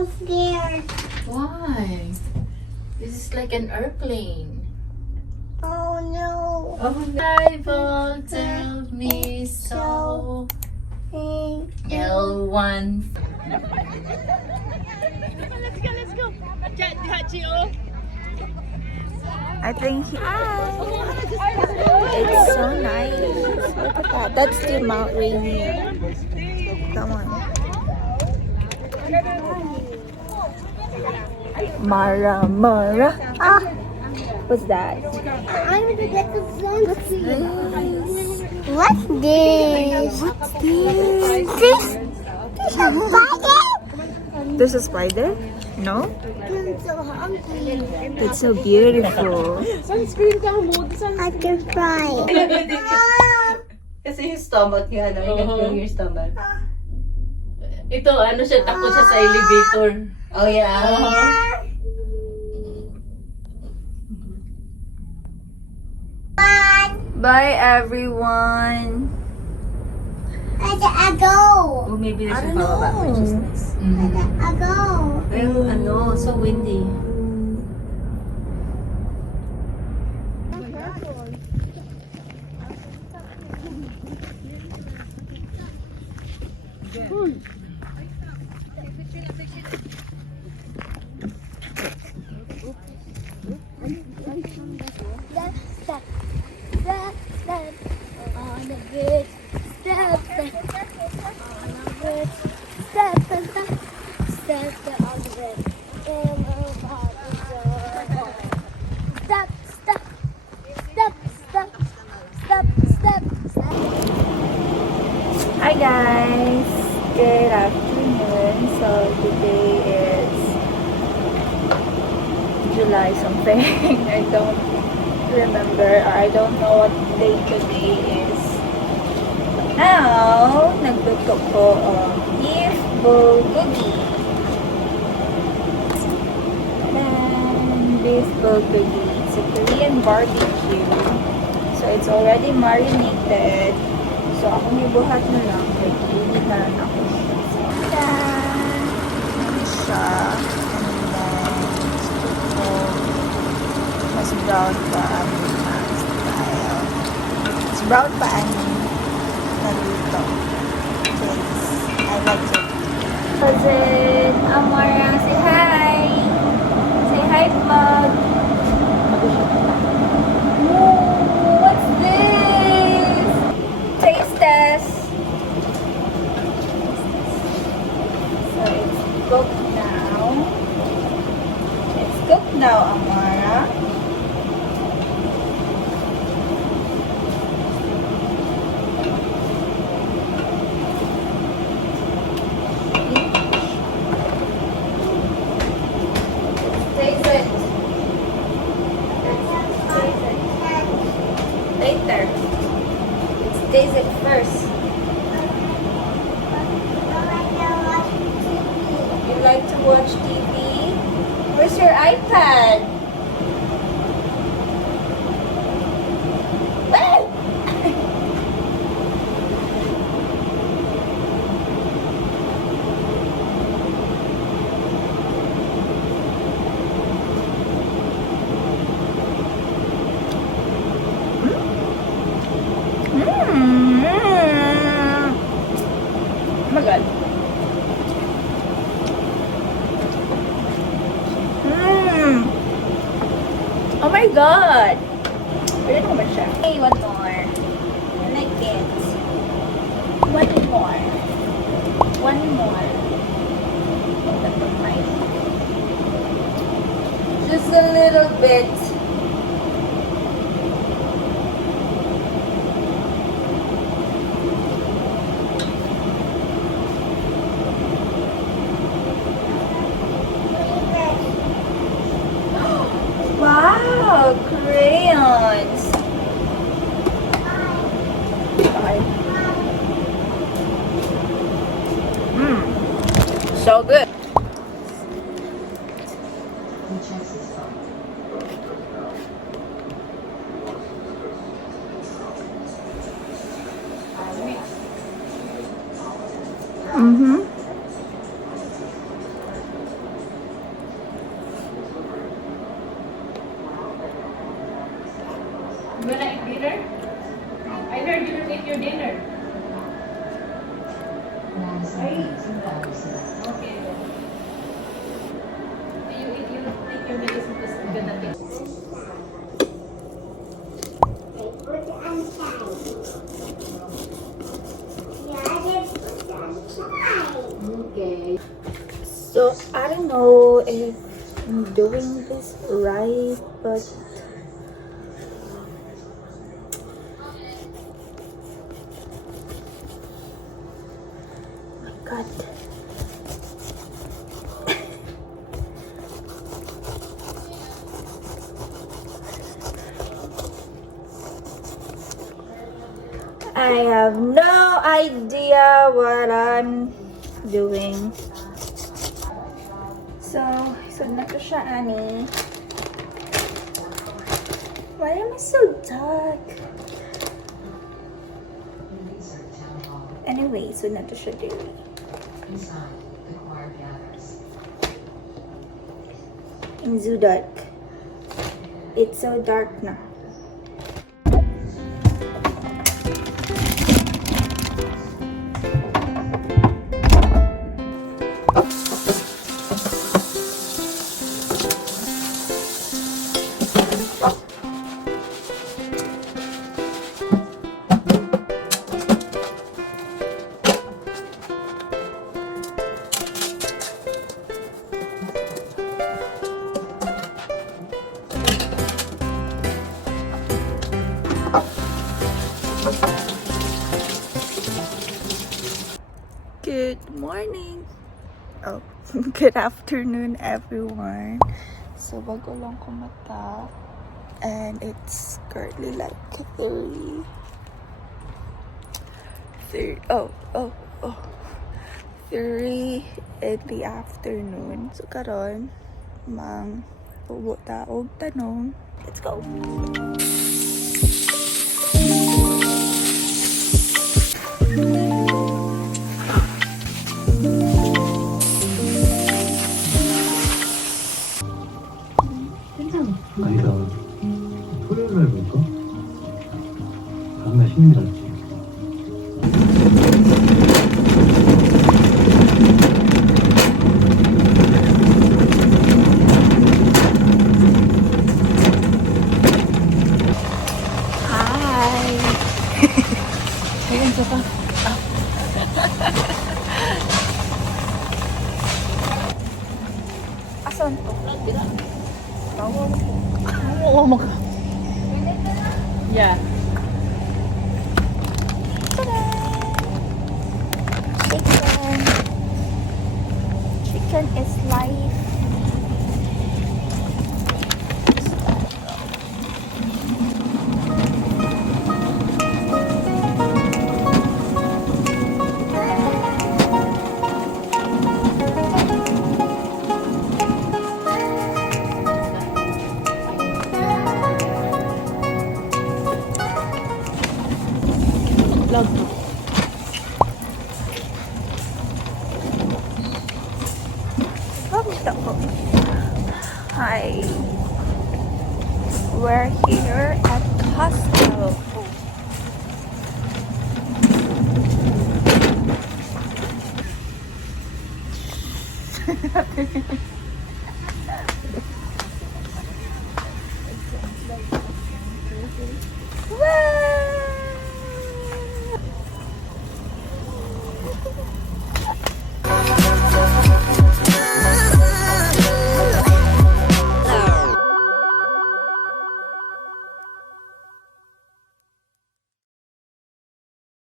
so scared. Why? This is like an airplane. Oh no. Oh, Bible tell me so. L1. Let's go. I think it's so nice. Look at that. That's the Mount Rainier. Come on. Mara. Ah! What's that? I'm gonna get the sunscreen. What's this? What's this? This is a spider? There's a spider? No? I'm so hungry. It's so beautiful. I can fly. Kasi yung stomach niya, ano, yung stomach. Ito, ano siya, takot siya sa elevator. Oh, yeah. Bye, everyone. I go. Oh, maybe I there's don't a power know. consciousness. I go. Pero ano, so windy. Step on the bridge. Step on the bridge. Step on the bridge. Step. Hi, guys. Good afternoon. So, today is July something. I don't remember, or I don't know what day today is. Now, nagluto ko beef bulgogi. And beef bulgogi. It's a Korean barbecue. So, it's already marinated. So, akong ibuhat na lang. Like, iniharan ako siya. Yan siya. And then, gusto ko mas brown pa ang style. Mas brown pa ang naluto. Because I like it. Cousin Amara, say hi! Say hi, vlog! What's this? Taste test! So it's cooked now. It's cooked now, Amara. Taste it. Taste it. Later. Let's taste it first. You like to watch TV? Where's your iPad? Well. Oh my god. Oh my god! Pwede naman siya. Hey, one more. I like it. One more. One more. That's nice. Just a little bit. Wow, crayons. Okay. So good. Okay. You take your medicine because I'm gonna take. Put it on side. Yeah, just put it on side. Okay. So I don't know if I'm doing this right, but my God. I have no idea what I'm doing. So na to siya, Ani. Why am I so dark? Anyway, so na to siya, Dewey. In zoo dark. It's so dark na. Good morning. Oh, good afternoon, everyone. So, bago lang kumata. And it's currently like 3 in the afternoon. So, karon mang tubo taog tanong. Let's go. 아니다. 토요일 날 볼까? 다음날 신이 날지. Hi. Ayun, so pa. Asan to? Oo, mag... Yeah. Chicken. Chicken is life. Vlog.